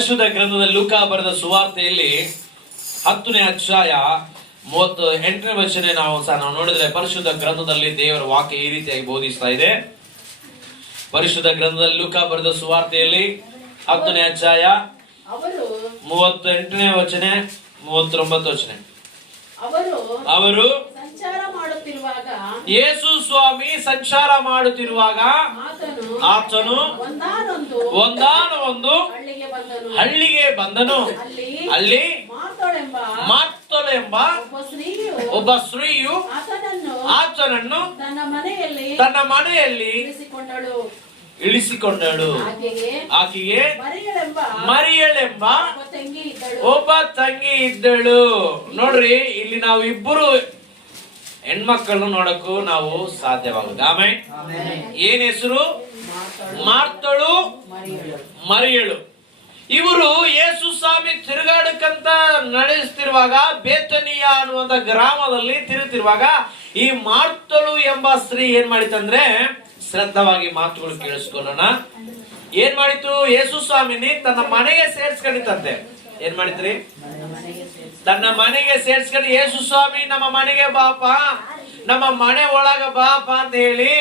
ಪರಿಶುದ್ಧ ಗ್ರಂಥದಲ್ಲಿ ಲೂಕಾ ಬರೆದ ಸುವಾರ್ತೆಯಲ್ಲಿ 10ನೇ ಅಧ್ಯಾಯ 38ನೇ ವಚನ ನಾವು ನೋಡಿದ್ರೆ ಪರಿಶುದ್ಧ ಗ್ರಂಥದಲ್ಲಿ ದೇವರ ವಾಕ್ಯ ಈ ರೀತಿಯಾಗಿ ಬೋಧಿಸ್ತಾ ಇದೆ. ಪರಿಶುದ್ಧ ಗ್ರಂಥದಲ್ಲಿ ಲೂಕಾ ಬರೆದ ಸುವಾರ್ತೆಯಲ್ಲಿ 10ನೇ ಅಧ್ಯಾಯ 38ನೇ ವಚನ 39 ವಚನ. ಅವರು ಯೇಸು ಸ್ವಾಮಿ ಸಂಚಾರ ಮಾಡುತ್ತಿರುವಾಗ ಆತನು ಒಂದಾನೊಂದು ಹಳ್ಳಿಗೆ ಬಂದನು. ಅಲ್ಲಿ ಮಾರ್ತಳು ಎಂಬ ಒಬ್ಬ ಸ್ತ್ರೀಯು ಆತನನ್ನು ತನ್ನ ಮನೆಯಲ್ಲಿ ಇಳಿಸಿಕೊಂಡಳು. ಆಕೆಗೆ ಮರಿಯಳೆಂಬ ಒಬ್ಬ ತಂಗಿ ಇದ್ದಳು. ನೋಡ್ರಿ, ಇಲ್ಲಿ ನಾವು ಇಬ್ಬರು ಹೆಣ್ಮಕ್ಕಳನ್ನು ನೋಡಕ್ಕೂ ನಾವು ಸಾಧ್ಯವಾಗುತ್ತೆ. ಆಮೇಲೆ ಏನ್ ಹೆಸರು? ಮಾರ್ತಳು, ಮರಿಯಳು. ಇವರು ಯೇಸು ಸ್ವಾಮಿ ತಿರುಗಾಡಕ್ಕಂತ ನಡೆಸ್ತಿರುವಾಗ ಬೇತನಿಯ ಅನ್ನುವಂತ ಗ್ರಾಮದಲ್ಲಿ ತಿರುಗುತ್ತಿರುವಾಗ ಈ ಮಾರ್ತಳು ಎಂಬ ಸ್ತ್ರೀ ಏನ್ ಮಾಡಿತಂದ್ರೆ, ಶ್ರದ್ಧವಾಗಿ ಮಾತುಗಳು ಕೇಳಿಸ್ಕೊಳ್ಳೋಣ. ಏನ್ ಮಾಡಿತು? ಯೇಸು ಸ್ವಾಮಿನಿ ತನ್ನ ಮನೆಗೆ ಸೇರ್ಸ್ಕೊಂಡಿತ್ತಂತೆ. ಏನ್ ಮಾಡಿದ್ರಿ? ತನ್ನ ಮನೆಗೆ ಸೇರ್ಸ್ಕೊಂಡು, ಯೇಸು ಸ್ವಾಮಿ ನಮ್ಮ ಮನೆಗೆ ಬಾಪ, ನಮ್ಮ ಮನೆ ಒಳಗ ಬಾಪ ಅಂತ ಹೇಳಿ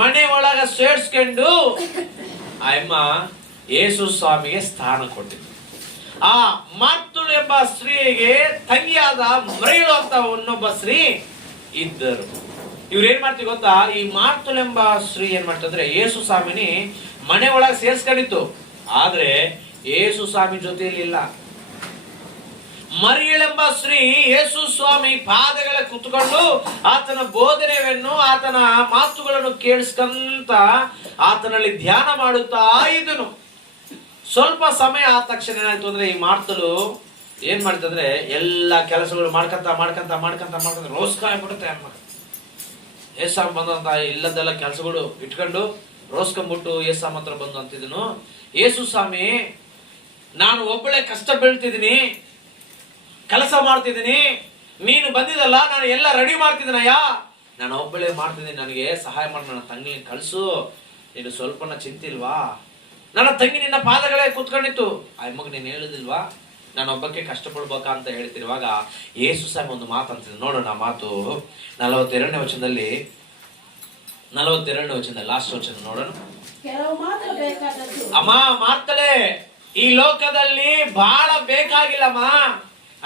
ಮನೆ ಒಳಗ ಸೇರ್ಸ್ಕೊಂಡು ಅಮ್ಮ ಯೇಸು ಸ್ವಾಮಿಗೆ ಸ್ಥಾನ ಕೊಟ್ಟಿದ್ರು. ಆ ಮಾರ್ತಳು ಎಂಬ ಸ್ತ್ರೀಗೆ ತಂಗಿಯಾದ ಮರಿಯಳು ಅಂತ ಇನ್ನೊಬ್ಬ ಸ್ತ್ರೀ ಇದ್ದರು. ಇವ್ರು ಏನ್ ಮಾಡ್ತೀವಿ ಗೊತ್ತಾ? ಈ ಮಾರ್ತಳು ಎಂಬ ಸ್ತ್ರೀ ಏನ್ ಮಾಡ್ತಂದ್ರೆ ಯೇಸು ಸ್ವಾಮಿನಿ ಮನೆ ಒಳಗೆ ಸೇರ್ಸ್ಕೊಂಡಿತ್ತು, ಆದ್ರೆ ಯೇಸು ಸ್ವಾಮಿ ಜೊತೆಯಲ್ಲಿ ಇಲ್ಲ. ಮರಿಯಳೆಂಬ ಸ್ತ್ರೀ ಯೇಸು ಸ್ವಾಮಿ ಪಾದಗಳ ಕುತ್ಕೊಂಡು ಆತನ ಬೋಧನೆಯನ್ನು, ಆತನ ಮಾತುಗಳನ್ನು ಕೇಳಿಸ್ಕಂತ ಆತನಲ್ಲಿ ಧ್ಯಾನ ಮಾಡುತ್ತಾ ಇದ್ದನು. ಸ್ವಲ್ಪ ಸಮಯ ಆದ ತಕ್ಷಣ ಏನಾಯ್ತು ಅಂದ್ರೆ, ಈ ಮಾರ್ತಳು ಏನ್ ಮಾಡ್ತಂದ್ರೆ ಎಲ್ಲಾ ಕೆಲಸಗಳು ಮಾಡ್ಕಂತ ರೋಸ್ಕ ಆಗ್ಬಿಡುತ್ತೆ. ಅಮ್ಮ ಏಸಾಮ್ ಬಂದಂತ ಇಲ್ಲದೆಲ್ಲ ಕೆಲಸಗಳು ಇಟ್ಕೊಂಡು ರೋಸ್ಕೊಂಡ್ಬಿಟ್ಟು ಏಸಾಮ್ ಹತ್ರ ಬಂದು ಅಂತಿದನು, ಯೇಸು ಸ್ವಾಮಿ ನಾನು ಒಬ್ಬಳೆ ಕಷ್ಟ ಬೀಳ್ತಿದ್ದೀನಿ, ಕೆಲಸ ಮಾಡ್ತಿದ್ದೀನಿ, ನೀನು ಬಂದಿದಲ್ಲ, ನಾನು ಎಲ್ಲ ರೆಡಿ ಮಾಡ್ತಿದ್ದೀನಯ್ಯ, ನಾನು ಒಬ್ಬಳೆ ಮಾಡ್ತಿದ್ದೀನಿ, ನನಗೆ ಸಹಾಯ ಮಾಡಿ ನನ್ನ ತಂಗಿ ಕಳ್ಸು, ನೀನು ಸ್ವಲ್ಪನ ಚಿಂತಿಲ್ವಾ? ನನ್ನ ತಂಗಿ ನಿನ್ನ ಪಾದಗಳೇ ಕೂತ್ಕೊಂಡಿತ್ತು, ಅಮ್ಮಗ್ ನೀನು ಹೇಳುದಿಲ್ವಾ ನಾನು ಒಬ್ಬಕ್ಕೆ ಕಷ್ಟಪಡ್ಬೇಕಾ ಅಂತ ಹೇಳ್ತಿರುವಾಗ ಯೇಸು ಸ್ವಾಮಿ ಒಂದು ಮಾತು ಅಂತಿದ್ರು. ನೋಡೋಣ ಮಾತು 42ನೇ ವಚನದಲ್ಲಿ, 42ನೇ ವಚನದಲ್ಲಿ ಲಾಸ್ಟ್ ವಚನ ನೋಡೋಣ. ಅಮ್ಮ ಮಾರ್ತಳೆ, ಈ ಲೋಕದಲ್ಲಿ ಬಹಳ ಬೇಕಾಗಿಲ್ಲಮ್ಮ.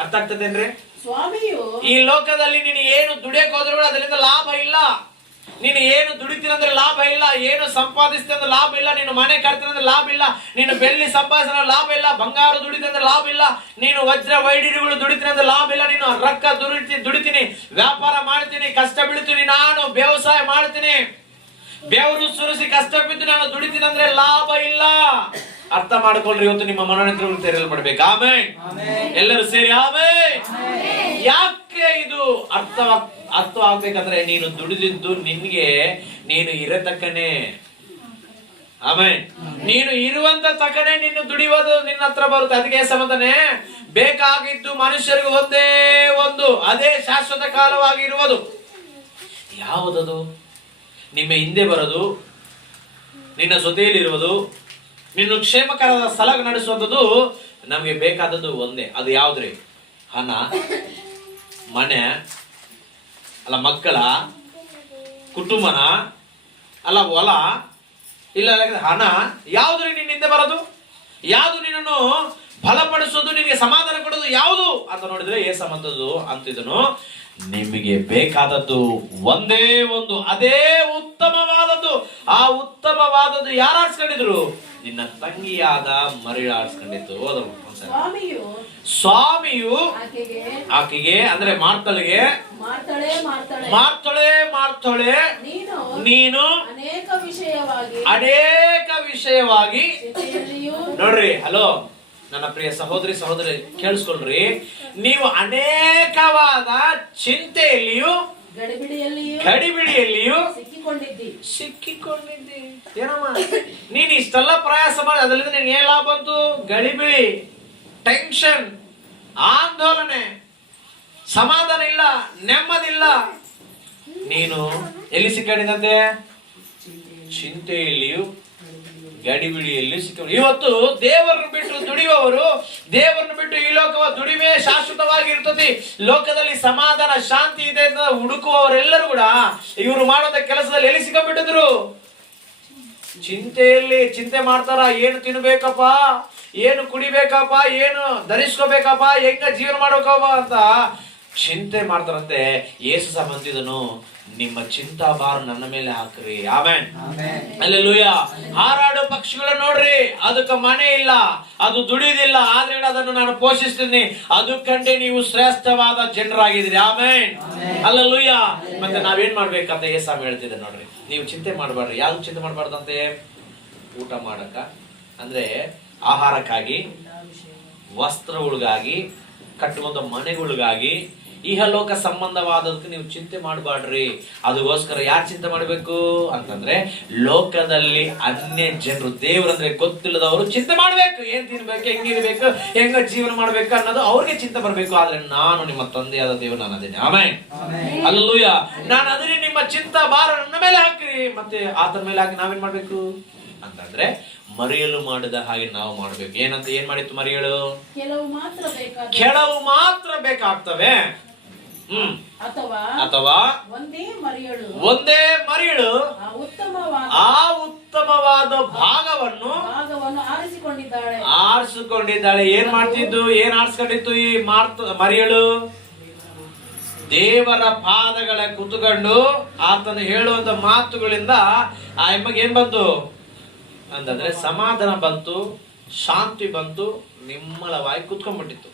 ಅರ್ಥ ಆಗ್ತದೇನ್ರಿ? ಈ ಲೋಕದಲ್ಲಿ ನೀನು ಏನು ದುಡಿಯಕ್ ಹೋದ್ರು ಅದರಿಂದ ಲಾಭ ಇಲ್ಲ. ನೀನು ಏನು ದುಡಿತೀರಂದ್ರೆ ಲಾಭ ಇಲ್ಲ, ಏನು ಸಂಪಾದಿಸ್ತೀರ ಅಂದ್ರೆ ಲಾಭ ಇಲ್ಲ, ನೀನು ಮನೆ ಕಟ್ತೀರಂದ್ರೆ ಲಾಭ ಇಲ್ಲ, ನೀನು ಬೆಳ್ಳಿ ಸಂಪಾದಿಸಿದ್ರೆ ಲಾಭ ಇಲ್ಲ, ಬಂಗಾರ ದುಡಿತಂದ್ರೆ ಲಾಭ ಇಲ್ಲ, ನೀನು ವಜ್ರ ವೈಡೂರ್ಯಗಳು ದುಡಿತೀರಂದ್ರೆ ಲಾಭ ಇಲ್ಲ, ನೀನು ರೊಕ್ಕ ದುಡಿತೀನಿ, ವ್ಯಾಪಾರ ಮಾಡ್ತೀನಿ, ಕಷ್ಟ ಬೀಳ್ತೀನಿ, ನಾನು ವ್ಯವಸಾಯ ಮಾಡ್ತೀನಿ, ಬೆವರು ಸುರಿಸಿ ಕಷ್ಟ ಬಿದ್ದು ನಾನು ದುಡಿತೀನಿ ಅಂದ್ರೆ ಲಾಭ ಇಲ್ಲ. ಅರ್ಥ ಮಾಡ್ಕೊಳ್ರಿ, ಇವತ್ತು ನಿಮ್ಮ ಮನೋನೇತ್ರಗಳು ತೆರೆಯಲ್ಪಡ್ಬೇಕು. ಆಮೇಲೆ ಎಲ್ಲರೂ ಸೇರಿ ಆಮೇಲೆ. ಯಾಕೆ ಇದು ಅರ್ಥವಾಗ್ಬೇಕಂದ್ರೆ, ನೀನು ದುಡಿದಿದ್ದು ನಿನ್ಗೆ ನೀನು ಇರತಕ್ಕನೆ. ಆಮೇಲೆ ನೀನು ಇರುವಂತ ತಕ್ಕನೆ ನೀನು ದುಡಿಯೋದು ನಿನ್ನ ಹತ್ರ ಬರುತ್ತೆ. ಅದಕ್ಕೆ ಸಂಬಂಧನೆ ಬೇಕಾಗಿದ್ದು ಮನುಷ್ಯರಿಗೂ ಒಂದೇ ಒಂದು, ಅದೇ ಶಾಶ್ವತ ಕಾಲವಾಗಿರುವುದು. ಯಾವುದದು? ನಿಮ್ಮ ಹಿಂದೆ ಬರೋದು, ನಿನ್ನ ಜೊತೆಯಲ್ಲಿರುವುದು, ನಿನ್ನ ಕ್ಷೇಮಕರದ ಸ್ಥಳ ನಡೆಸುವಂಥದ್ದು ನಮಗೆ ಬೇಕಾದದ್ದು ಒಂದೇ. ಅದು ಯಾವ್ದ್ರಿ? ಹಣ, ಮನೆ ಅಲ್ಲ, ಮಕ್ಕಳ, ಕುಟುಂಬನ ಅಲ್ಲ, ಹೊಲ ಇಲ್ಲ, ಹಣ. ಯಾವ್ದ್ರಿ ನಿನ್ನ ಹಿಂದೆ ಬರೋದು? ಯಾವ್ದು ನಿನ್ನನ್ನು ಬಲಪಡಿಸೋದು, ನಿನಗೆ ಸಮಾಧಾನ ಕೊಡೋದು ಯಾವುದು ಅಂತ ನೋಡಿದ್ರೆ ಏಸಮಂತದ್ದು ಅಂತಿದನು. ನಿಮಗೆ ಬೇಕಾದದ್ದು ಒಂದೇ ಒಂದು, ಅದೇ ಉತ್ತಮವಾದದ್ದು. ಆ ಉತ್ತಮವಾದದ್ದು ಯಾರು ಆಡ್ಸ್ಕೊಂಡಿದ್ರು? ನಿನ್ನ ತಂಗಿಯಾದ ಮರಿಯಳು ಆಡ್ಸ್ಕೊಂಡಿತ್ತು. ಸ್ವಾಮಿಯು ಆಕೆಗೆ ಅಂದ್ರೆ ಮಾರ್ತಳಿಗೆ, ಮಾರ್ತಳೆ ನೀನು ಅನೇಕ ವಿಷಯವಾಗಿ ನೋಡ್ರಿ. ಹಲೋ ನನ್ನ ಪ್ರಿಯ ಸಹೋದರಿ ಕೇಳಿಸ್ಕೊಳ್ರಿ, ನೀವು ಅನೇಕವಾದ ಚಿಂತೆಯಲ್ಲಿಯೂ ಗಡಿಬಿಡಿಯಲ್ಲಿಯೂ ಸಿಕ್ಕಿಕೊಂಡಿದ್ದಿ. ಏನಮ್ಮ ನೀನ್ ಇಷ್ಟೆಲ್ಲ ಪ್ರಯಾಸ ಮಾಡಿ ಅದರಿಂದ ನೀನ್ ಏನ್ ಲಾಭ ಬಂತು? ಗಡಿಬಿಡಿ, ಟೆನ್ಷನ್, ಆಂದೋಲನೆ, ಸಮಾಧಾನ ಇಲ್ಲ, ನೆಮ್ಮದಿಲ್ಲ. ನೀನು ಎಲ್ಲಿ ಸಿಕ್ಕೊಂಡಿದಂತೆ? ಚಿಂತೆಯಲ್ಲಿಯೂ ಗಡಿಬಿಡಿಯಲ್ಲಿ ಸಿಕ್ಕ. ಇವತ್ತು ದೇವರನ್ನು ಬಿಟ್ಟು ದುಡಿಯುವವರು, ದೇವರನ್ನು ಬಿಟ್ಟು ಈ ಲೋಕವ ದುಡಿಮೆ ಶಾಶ್ವತವಾಗಿರ್ತದೆ, ಲೋಕದಲ್ಲಿ ಸಮಾಧಾನ ಶಾಂತಿ ಇದೆ ಅಂತ ಹುಡುಕುವವರೆಲ್ಲರೂ ಕೂಡ ಇವರು ಮಾಡುವಂತ ಕೆಲಸದಲ್ಲಿ ಎಲ್ಲಿ ಸಿಕ್ಕಾಬಿಟ್ಟಿದ್ರು? ಚಿಂತೆಯಲ್ಲಿ. ಚಿಂತೆ ಮಾಡ್ತಾರ, ಏನು ತಿನ್ಬೇಕಪ್ಪ, ಏನು ಕುಡಿಬೇಕಪ್ಪ, ಏನು ಧರಿಸ್ಕೋಬೇಕಪ್ಪ, ಹೆಂಗ ಜೀವನ ಮಾಡ್ಬೇಕಪ್ಪ ಅಂತ ಚಿಂತೆ ಮಾಡ್ತಾರಂತೆ. ಯೇಸು ಸಂಬಂಧಿದನು, ನಿಮ್ಮ ಚಿಂತಾಭಾರ ನನ್ನ ಮೇಲೆ ಹಾಕ್ರಿ. ಆಮೆನ್. ಹಲ್ಲೆಲೂಯಾ. ಹಾರಾಡು ಪಕ್ಷಿಗಳ ನೋಡ್ರಿ, ಅದಕ್ಕೆ ಮನೆ ಇಲ್ಲ, ಅದು ದುಡಿದಿಲ್ಲ, ಆದ್ರೆ ಅದನ್ನು ನಾನು ಪೋಷಿಸ್ತೀನಿ, ಅದು ಕಂಡೆ ನೀವು ಶ್ರೇಷ್ಠವಾದ ಜನರಾಗಿದ್ದೀರಿ. ಆಮೆನ್. ಹಲ್ಲೆಲೂಯಾ. ಮತ್ತೆ ನಾವೇನ್ ಮಾಡ್ಬೇಕಂತ ಯೇಸು ಹೇಳ್ತಿದ್ದೆ ನೋಡ್ರಿ, ನೀವು ಚಿಂತೆ ಮಾಡಬೇಡ್ರಿ. ಯಾವ್ದು ಚಿಂತೆ ಮಾಡಬಾರ್ದಂತೆ? ಊಟ ಮಾಡಕ, ಅಂದ್ರೆ ಆಹಾರಕ್ಕಾಗಿ, ವಸ್ತ್ರಗಳಿಗಾಗಿ, ಕಟ್ಟುವಂತ ಮನೆಗಳಿಗಾಗಿ, ಇಹಲೋಕ ಸಂಬಂಧವಾದದಕ್ಕೆ ನೀವು ಚಿಂತೆ ಮಾಡಬೇಡ್ರಿ. ಅದಕ್ಕೋಸ್ಕರ ಯಾರು ಚಿಂತೆ ಮಾಡಬೇಕು ಅಂತಂದ್ರೆ, ಲೋಕದಲ್ಲಿ ಅನ್ಯ ಜನರು, ದೇವರಂದ್ರೆ ಗೊತ್ತಿಲ್ಲದವರು ಚಿಂತೆ ಮಾಡ್ಬೇಕು. ಏನ್ ತಿನ್ಬೇಕು, ಹೆಂಗಿರ್ಬೇಕು, ಹೆಂಗ ಜೀವನ ಮಾಡ್ಬೇಕು ಅನ್ನೋದು ಅವ್ರಿಗೆ ಚಿಂತೆ ಬರ್ಬೇಕು. ಆದ್ರೆ ನಾನು ನಿಮ್ಮ ತಂದೆಯಾದ ದೇವರು ನಾನು ಅದೇನೆ. ಆಮೆನ್. ಹಲ್ಲೆಲೂಯಾ. ನಾನು ಅದನ್ನೇ, ನಿಮ್ಮ ಚಿಂತಾ ಭಾರ ನನ್ನ ಮೇಲೆ ಹಾಕಿರಿ. ಮತ್ತೆ ಆತನ ಮೇಲೆ ಹಾಕಿ ನಾವೇನ್ ಮಾಡ್ಬೇಕು ಅಂತಂದ್ರೆ, ಮರೆಯಲು ಮಾಡಿದ ಹಾಗೆ ನಾವು ಮಾಡ್ಬೇಕು. ಏನಂತ ಏನ್ ಮಾಡಿತ್ತು ಮರಿಯಳು? ಕೆಲವು ಮಾತ್ರ ಬೇಕಾಗ್ತವೆ. ಅಥವಾ ಒಂದೇ ಮರಿಯಳು ಆ ಉತ್ತಮವಾದ ಭಾಗವನ್ನು ಆರಿಸಿಕೊಂಡಿದ್ದಾಳೆ. ಏನ್ ಮಾಡ್ತಿದ್ದು, ಏನ್ ಆರಿಸ್ಕೊಂಡಿತ್ತು ಈ ಮರಿಯಳು? ದೇವರ ಪಾದಗಳ ಕುತ್ಕೊಂಡು ಆತನು ಹೇಳುವಂತ ಮಾತುಗಳಿಂದ ಆ ಎಮ್ಮಗೆ ಏನ್ ಬಂತು ಅಂತಂದ್ರೆ, ಸಮಾಧಾನ ಬಂತು, ಶಾಂತಿ ಬಂತು, ನಿಮ್ಮಳವಾಗಿ ಕುತ್ಕೊಂಡ್ಬಿಟ್ಟಿತ್ತು.